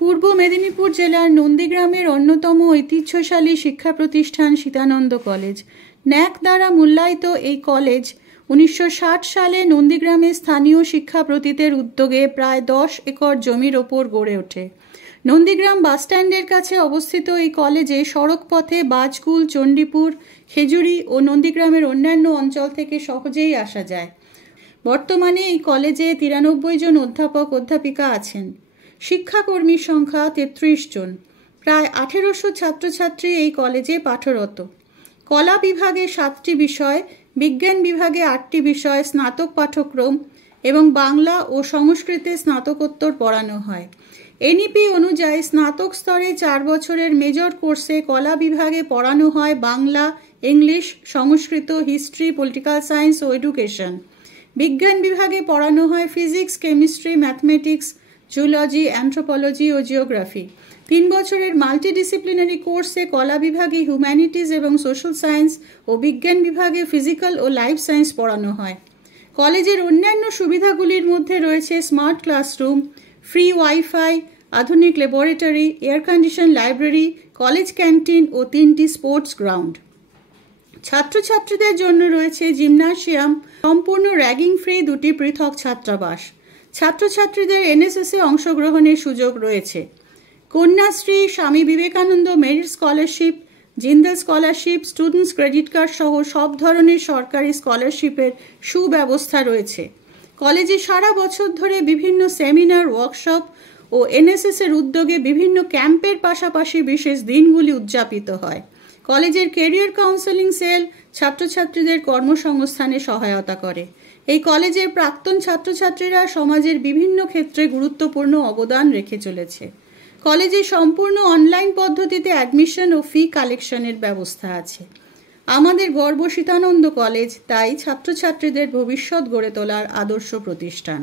পূর্ব মেদিনীপুর জেলার নন্দীগ্রামের অন্যতম ঐতিহ্যশালী শিক্ষা প্রতিষ্ঠান সীতানন্দ কলেজ। ন্যাক দ্বারা মূল্যায়িত এই কলেজ 1960 সালে নন্দীগ্রামের স্থানীয় শিক্ষাপ্রতীতের উদ্যোগে প্রায় 10 একর জমির ওপর গড়ে ওঠে। নন্দীগ্রাম বাসস্ট্যান্ডের কাছে অবস্থিত এই কলেজে সড়ক পথে বাজকুল, চণ্ডীপুর, খেজুরি ও নন্দীগ্রামের অন্যান্য অঞ্চল থেকে সহজেই আসা যায়। বর্তমানে এই কলেজে 93 জন অধ্যাপক অধ্যাপিকা আছেন। শিক্ষাকর্মীর সংখ্যা 33 জন। প্রায় 1800 ছাত্রছাত্রী এই কলেজে পাঠরত। কলা বিভাগে 7টি বিষয়, বিজ্ঞান বিভাগে 8টি বিষয়, স্নাতক পাঠ্যক্রম এবং বাংলা ও সংস্কৃতে স্নাতকোত্তর পড়ানো হয়। এনইপি অনুযায়ী স্নাতক স্তরে 4 বছরের মেজর কোর্সে কলা বিভাগে পড়ানো হয় Bangla, English, Sanskrit, history, political science ও এডুকেশন। বিজ্ঞান বিভাগে পড়ানো হয় physics, chemistry, mathematics, zoology, anthropology ও জিওগ্রাফি। 3 বছরের মাল্টিডিসিপ্লিনারি কোর্সে কলা বিভাগে হিউম্যানিটিজ এবং সোশ্যাল সায়েন্স ও বিজ্ঞান বিভাগে ফিজিক্যাল ও লাইফ সায়েন্স পড়ানো হয়। কলেজের অন্যান্য সুবিধাগুলির মধ্যে রয়েছে স্মার্ট ক্লাসরুম, ফ্রি ওয়াইফাই, আধুনিক laboratory, air condition library, college canteen ও 3টি স্পোর্টস গ্রাউন্ড। ছাত্রছাত্রীদের জন্য রয়েছে জিমনাসিয়াম, সম্পূর্ণ র্যাগিং ফ্রি 2টি পৃথক ছাত্রাবাস। ছাত্রছাত্রীদের এনএসএসে অংশগ্রহণের সুযোগ রয়েছে। Kanyashree, Swami Vivekananda merit scholarship, Jindal scholarship, students credit card সহ সব ধরনের সরকারি স্কলারশিপের সুব্যবস্থা রয়েছে। কলেজে সারা বছর ধরে বিভিন্ন সেমিনার, ওয়ার্কশপ ও এনএসএসের উদ্যোগে বিভিন্ন ক্যাম্পের পাশাপাশি বিশেষ দিনগুলি উদযাপিত হয়। কলেজের ক্যারিয়ার কাউন্সেলিং সেল ছাত্রছাত্রীদের কর্মসংস্থানে সহায়তা করে। এই কলেজের প্রাক্তন ছাত্রছাত্রীরা সমাজের বিভিন্ন ক্ষেত্রে গুরুত্বপূর্ণ অবদান রেখে চলেছে। কলেজে সম্পূর্ণ অনলাইন পদ্ধতিতে অ্যাডমিশন ও ফি কালেকশনের ব্যবস্থা আছে। আমাদের গর্ব সীতানন্দ কলেজ, তাই ছাত্রছাত্রীদের ভবিষ্যৎ গড়ে তোলার আদর্শ প্রতিষ্ঠান।